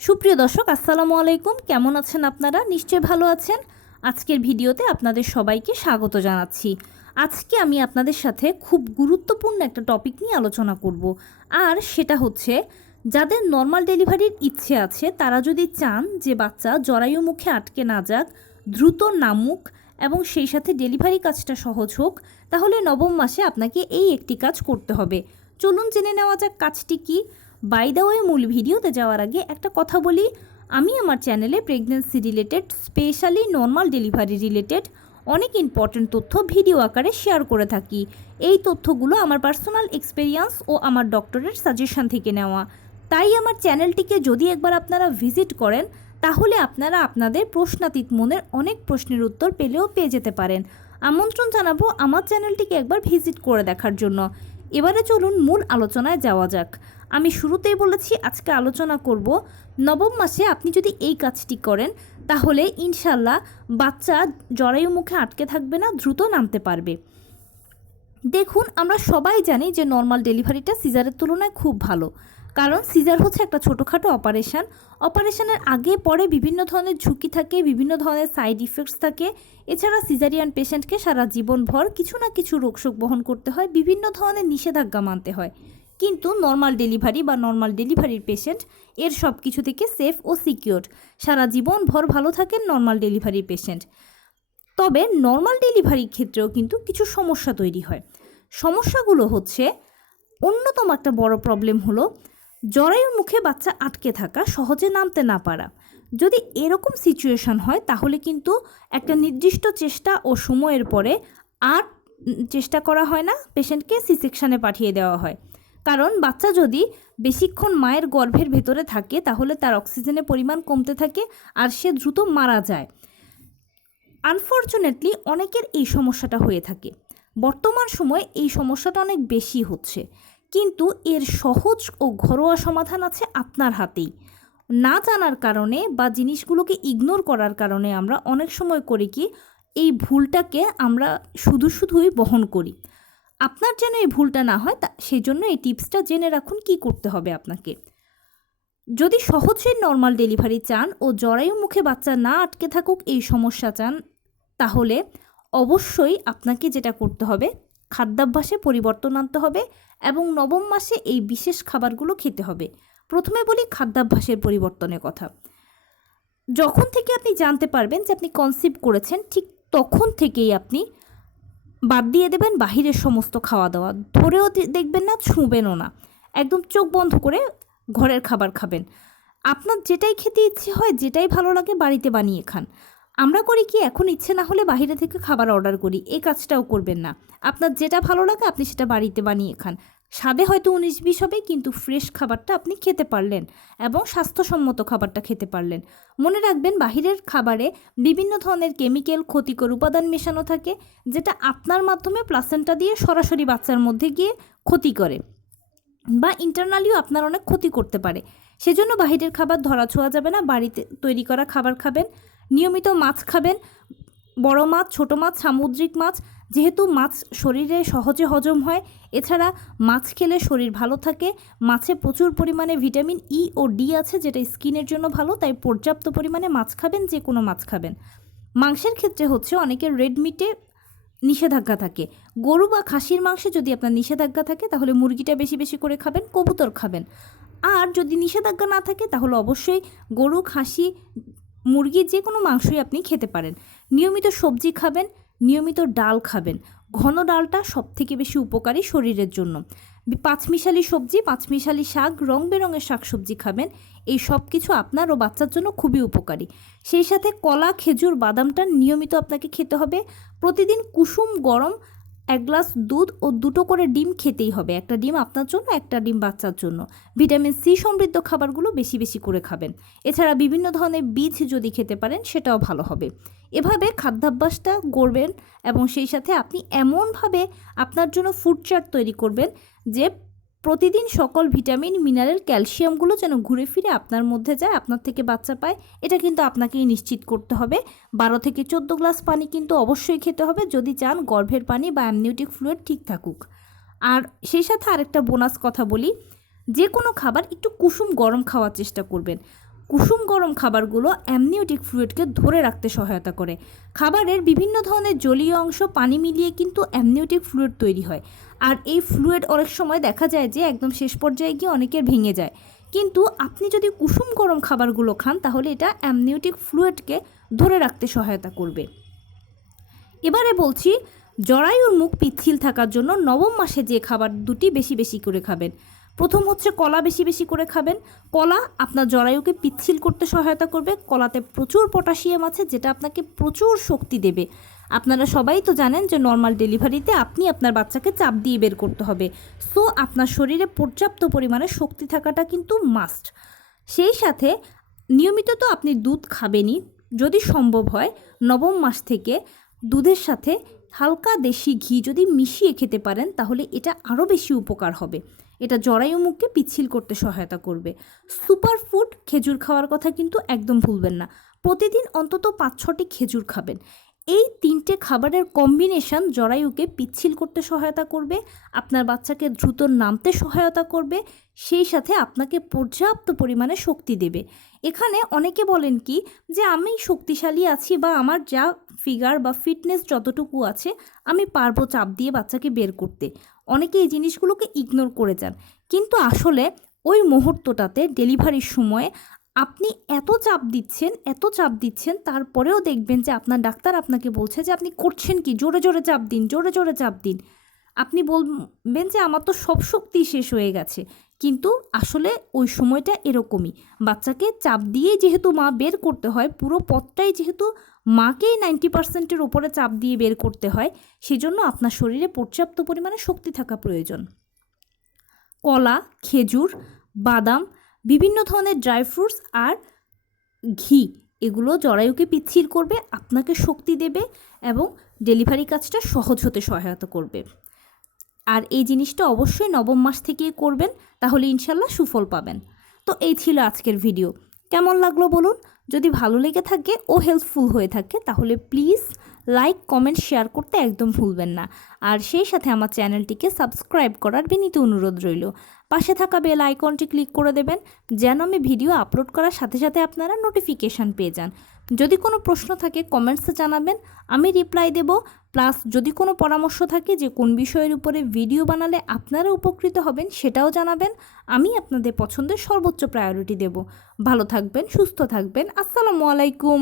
সুপ্রিয় দর্শক, আসসালামু আলাইকুম। কেমন আছেন আপনারা? নিশ্চয় ভালো আছেন। আজকের ভিডিওতে আপনাদের সবাইকে স্বাগত জানাচ্ছি। আজকে আমি আপনাদের সাথে খুব গুরুত্বপূর্ণ একটা টপিক নিয়ে আলোচনা করব। আর সেটা হচ্ছে, যাদের নর্মাল ডেলিভারির ইচ্ছে আছে, তারা যদি চান যে বাচ্চা জরায়ু মুখে আটকে না যাক, দ্রুত নামুক এবং সেই সাথে ডেলিভারি কাজটা সহজ হোক, তাহলে নবম মাসে আপনাকে এই একটি কাজ করতে হবে। চলুন জেনে নেওয়া যাক কাজটি কি। বাই দ্য ওয়ে মূল ভিডিওতে যাওয়ার আগে একটা কথা বলি। আমি আমার চ্যানেলে pregnancy related specially normal delivery related অনেক ইম্পর্টেন্ট তথ্য ভিডিও আকারে শেয়ার করে থাকি। এই তথ্যগুলো আমার পার্সোনাল এক্সপেরিয়েন্স ও আমার ডক্টরের সাজেশন থেকে নেওয়া। তাই আমার চ্যানেলটিকে যদি একবার আপনারা ভিজিট করেন, তাহলে আপনারা আপনাদের প্রশ্নাতীত মনের অনেক প্রশ্নের উত্তর পেলেও পেয়ে যেতে পারেন। আমন্ত্রণ জানাব আমার চ্যানেলটিকে একবার ভিজিট করে দেখার জন্য। এবারে চলুন মূল আলোচনায় যাওয়া যাক। আমি শুরুতেই বলেছি আজকে আলোচনা করব, নবম মাসে আপনি যদি এই কাজটি করেন, তাহলে ইনশাল্লাহ বাচ্চা জরায়ু মুখে আটকে থাকবে না, দ্রুত নামতে পারবে। দেখুন, আমরা সবাই জানি যে নর্মাল ডেলিভারিটা সিজারের তুলনায় খুব ভালো। কারণ সিজার হচ্ছে একটা ছোটোখাটো অপারেশান অপারেশনের আগে, পরে বিভিন্ন ধরনের ঝুঁকি থাকে, বিভিন্ন ধরনের সাইড ইফেক্টস থাকে। এছাড়া সিজারিয়ান পেশেন্টকে সারা জীবনভর কিছু না কিছু রোগশোক বহন করতে হয়, বিভিন্ন ধরনের নিষেধাজ্ঞা মানতে হয়। কিন্তু নর্মাল ডেলিভারি বা নর্মাল ডেলিভারির পেশেন্ট এর সব কিছু থেকে সেফ ও সিকিওর সারা জীবন ভর ভালো থাকেন নর্মাল ডেলিভারির পেশেন্ট তবে নর্মাল ডেলিভারির ক্ষেত্রেও কিন্তু কিছু সমস্যা তৈরি হয়। সমস্যাগুলো হচ্ছে, অন্যতম একটা বড় প্রবলেম হলো, জরায়ুর মুখে বাচ্চা আটকে থাকা, সহজে নামতে না পারা। যদি এরকম সিচুয়েশন হয়, তাহলে কিন্তু একটা নির্দিষ্ট চেষ্টা ও সময়ের পরে আর চেষ্টা করা হয় না পেশেন্টকে সি সেকশানে পাঠিয়ে দেওয়া হয়। কারণ বাচ্চা যদি বেশিক্ষণ মায়ের গর্ভের ভেতরে থাকে, তাহলে তার অক্সিজেনের পরিমাণ কমতে থাকে আর সে দ্রুত মারা যায়। আনফর্চুনেটলি অনেকের এই সমস্যাটা হয়ে থাকে। বর্তমান সময়ে এই সমস্যাটা অনেক বেশি হচ্ছে। কিন্তু এর সহজ ও ঘরোয়া সমাধান আছে আপনার হাতেই। না জানার কারণে বা জিনিসগুলোকে ইগনোর করার কারণে আমরা অনেক সময় করি কি এই ভুলটাকে আমরা শুধু শুধুই বহন করি। আপনার যেন এই ভুলটা না হয়, তা সেই জন্য এই টিপসটা জেনে রাখুন কি করতে হবে আপনাকে। যদি সহজে নর্মাল ডেলিভারি চান ও জরায়ু মুখে বাচ্চা না আটকে থাকুক এই সমস্যা চান, তাহলে অবশ্যই আপনাকে যেটা করতে হবে, খাদ্যাভ্যাসে পরিবর্তন আনতে হবে এবং নবম মাসে এই বিশেষ খাবারগুলো খেতে হবে। প্রথমে বলি খাদ্যাভ্যাসের পরিবর্তনের কথা। যখন থেকে আপনি জানতে পারবেন যে আপনি কনসিভ করেছেন, ঠিক তখন থেকেই আপনি বাদ দিয়ে দেবেন বাহিরের সমস্ত খাওয়া দাওয়া ধরেও দেখবেন না, ছুঁবেনও না। একদম চোখ বন্ধ করে ঘরের খাবার খাবেন। আপনার যেটাই খেতে ইচ্ছে হয়, যেটাই ভালো লাগে, বাড়িতে বানিয়ে খান। আমরা করি কি, এখন ইচ্ছে না হলে বাহিরে থেকে খাবার অর্ডার করি। এই কাজটাও করবেন না। আপনার যেটা ভালো লাগে, আপনি সেটা বাড়িতে বানিয়ে খান। স্বাদে হয়তো উনিশ বিশ হবে, কিন্তু ফ্রেশ খাবারটা আপনি খেতে পারলেন এবং স্বাস্থ্যসম্মত খাবারটা খেতে পারলেন। মনে রাখবেন, বাহিরের খাবারে বিভিন্ন ধরনের কেমিক্যাল ক্ষতিকর উপাদান মেশানো থাকে, যেটা আপনার মাধ্যমে প্লাসেন্টা দিয়ে সরাসরি বাচ্চার মধ্যে গিয়ে ক্ষতি করে বা ইন্টারনালিও আপনার অনেক ক্ষতি করতে পারে। সেজন্য বাহিরের খাবার ধরা ছোঁয়া যাবে না, বাড়িতে তৈরি করা খাবার খাবেন, নিয়মিত মাছ খাবেন, বড় মাছ, ছোট মাছ, সামুদ্রিক মাছ যেহেতু মাছ শরীরে সহজে হজম হয়, এছাড়া মাছ খেলে শরীর ভালো থাকে, মাছে প্রচুর পরিমাণে ভিটামিন ই ও ডি আছে যেটা স্কিনের জন্য ভালো, তাই পর্যাপ্ত পরিমাণে মাছ খাবেন যে কোনো মাছ খাবেন। মাংসের ক্ষেত্রে হচ্ছে অনেকের রেড মিটে নিষেধাজ্ঞা থাকে। গরু বা খাসির মাংসে যদি আপনার নিষেধাজ্ঞা থাকে, তাহলে মুরগিটা বেশি বেশি করে খাবেন, কবুতর খাবেন। আর যদি নিষেধাজ্ঞা না থাকে, তাহলে অবশ্যই গরু, খাসি মুরগির যে কোনো মাংসই আপনি খেতে পারেন। নিয়মিত সবজি খাবেন নিয়মিত ডাল খাবেন। ঘন ডালটা সব থেকে বেশি উপকারী শরীরের জন্য। পাঁচমিশালি সবজি, পাঁচমিশালি শাক রং বেরঙের শাক সবজি খাবেন। এই সব কিছু আপনার ও বাচ্চার জন্য খুবই উপকারী। সেই সাথে কলা, খেজুর, বাদামটা নিয়মিত আপনাকে খেতে হবে। প্রতিদিন কুসুম, গরম, এক গ্লাস দুধ ও দুটো করে ডিম খেতেই হবে। একটা ডিম আপনার জন্য, একটা ডিম বাচ্চার জন্য। ভিটামিন সি সমৃদ্ধ খাবারগুলো বেশি বেশি করে খাবেন। এছাড়া বিভিন্ন ধরনের বীজ যদি খেতে পারেন, সেটাও ভালো হবে। এভাবে খাদ্যাভ্যাসটা গড়বেন এবং সেই সাথে আপনি এমনভাবে আপনার জন্য ফুড চার্ট তৈরি করবেন যে প্রতিদিন সকল ভিটামিন মিনারেল ক্যালসিয়ামগুলো যেন ঘুরে ফিরে আপনার মধ্যে যায়, আপনার থেকে বাচ্চা পায়, এটা কিন্তু আপনাকেই নিশ্চিত করতে হবে। বারো থেকে চোদ্দ গ্লাস পানি কিন্তু অবশ্যই খেতে হবে যদি চান গর্ভের পানি বা অ্যামনিউটিক ফ্লুইড ঠিক থাকুক। আর সেই সাথে আরেকটা বোনাস কথা বলি, যে কোনো খাবার একটু কুসুম গরম খাওয়ার চেষ্টা করবেন। কুসুম গরম খাবারগুলো অ্যামনিওটিক ফ্লুইডকে ধরে রাখতে সহায়তা করে। খাবারের বিভিন্ন ধরনের জলীয় অংশ পানি মিলিয়ে কিন্তু অ্যামনিওটিক ফ্লুইড তৈরি হয়। আর এই ফ্লুইড অনেক সময় দেখা যায় যে একদম শেষ পর্যায়ে গিয়ে অনেকের ভেঙে যায়। কিন্তু আপনি যদি কুসুম গরম খাবারগুলো খান, তাহলে এটা অ্যামনিওটিক ফ্লুইডকে ধরে রাখতে সহায়তা করবে। এবারে বলছি, জরায়ুর মুখ পিচ্ছিল থাকার জন্য নবম মাসে যে খাবার দুটি বেশি বেশি করে খাবেন। প্রথম হচ্ছে কলা বেশি বেশি করে খাবেন। কলা আপনার জরায়ুকে পিচ্ছিল করতে সহায়তা করবে। কলাতে প্রচুর পটাশিয়াম আছে, যেটা আপনাকে প্রচুর শক্তি দেবে। আপনারা সবাই তো জানেন যে নর্মাল ডেলিভারিতে আপনি আপনার বাচ্চাকে চাপ দিয়ে বের করতে হবে। সো আপনার শরীরে পর্যাপ্ত পরিমাণে শক্তি থাকাটা কিন্তু মাস্ট সেই সাথে নিয়মিত তো আপনি দুধ খাবেনই। যদি সম্ভব হয়, নবম মাস থেকে দুধের সাথে হালকা দেশি ঘি যদি মিশিয়ে খেতে পারেন, তাহলে এটা আরও বেশি উপকার হবে। এটা জরায়ু মুখকে পিচ্ছিল করতে সহায়তা করবে। সুপার ফুড খেজুর খাওয়ার কথা কিন্তু একদম ভুলবেন না। প্রতিদিন অন্তত পাঁচ ছটি খেজুর খাবেন। এই তিনটে খাবারের কম্বিনেশন জরায়ুকে পিচ্ছিল করতে সহায়তা করবে, আপনার বাচ্চাকে দ্রুত নামতে সহায়তা করবে, সেই সাথে আপনাকে পর্যাপ্ত পরিমাণে শক্তি দেবে। এখানে অনেকে বলেন কি যে আমি শক্তিশালী আছি বা আমার যা ফিগার বা ফিটনেস যতটুকু আছে, আমি পারব চাপ দিয়ে বাচ্চাকে বের করতে। অনেকে এই জিনিসগুলোকে ইগনোর করে যান। কিন্তু আসলে ওই মুহূর্তটাতে ডেলিভারির সময় আপনি এত চাপ দিচ্ছেন, এত চাপ দিচ্ছেন, তারপরেও দেখবেন যে আপনার ডাক্তার আপনাকে বলছে যে আপনি করছেন কি? জোরে জোরে চাপ দিন, জোরে জোরে চাপ দিন। আপনি বলবেন যে আমার তো সব শক্তি শেষ হয়ে গেছে। কিন্তু আসলে ওই সময়টা এরকমই। বাচ্চাকে চাপ দিয়েই যেহেতু মা বের করতে হয়, পুরো পথটাই যেহেতু মাকেই নাইনটি পার্সেন্টের ওপরে চাপ দিয়ে বের করতে হয়, সেজন্য আপনার শরীরে পর্যাপ্ত পরিমাণে শক্তি থাকা প্রয়োজন। কলা, খেজুর, বাদাম, বিভিন্ন ধরনের ড্রাই ফ্রুটস আর ঘি, এগুলো জরায়ুকে পিচ্ছিল করবে, আপনাকে শক্তি দেবে এবং ডেলিভারি কাজটা সহজ হতে সহায়তা করবে। আর এই জিনিসটা অবশ্যই নবম মাস থেকেই করবেন, তাহলে ইনশাল্লাহ সুফল পাবেন। তো এই ছিল আজকের ভিডিও। কেমন লাগল বলুন? যদি ভালো লেগে থাকে ও হেল্পফুল হয়ে থাকে, তাহলে প্লিজ লাইক, কমেন্ট, শেয়ার করতে একদম ভুলবেন না। আর সেই সাথে আমার চ্যানেলটিকে সাবস্ক্রাইব করার বিনীত অনুরোধ রইল। পাশে থাকা বেল আইকনটি ক্লিক করে দেবেন, যেন আমি ভিডিও আপলোড করার সাথে সাথে আপনারা নোটিফিকেশান পেয়ে যান। যদি কোনো প্রশ্ন থাকে, কমেন্টসে জানাবেন, আমি রিপ্লাই দেব। প্লাস যদি কোনো পরামর্শ থাকে যে কোন বিষয়ের উপরে ভিডিও বানালে আপনারা উপকৃত হবেন সেটাও জানাবেন। আমি আপনাদের পছন্দের সর্বোচ্চ প্রায়োরিটি দেব। ভালো থাকবেন, সুস্থ থাকবেন। আসসালামু আলাইকুম।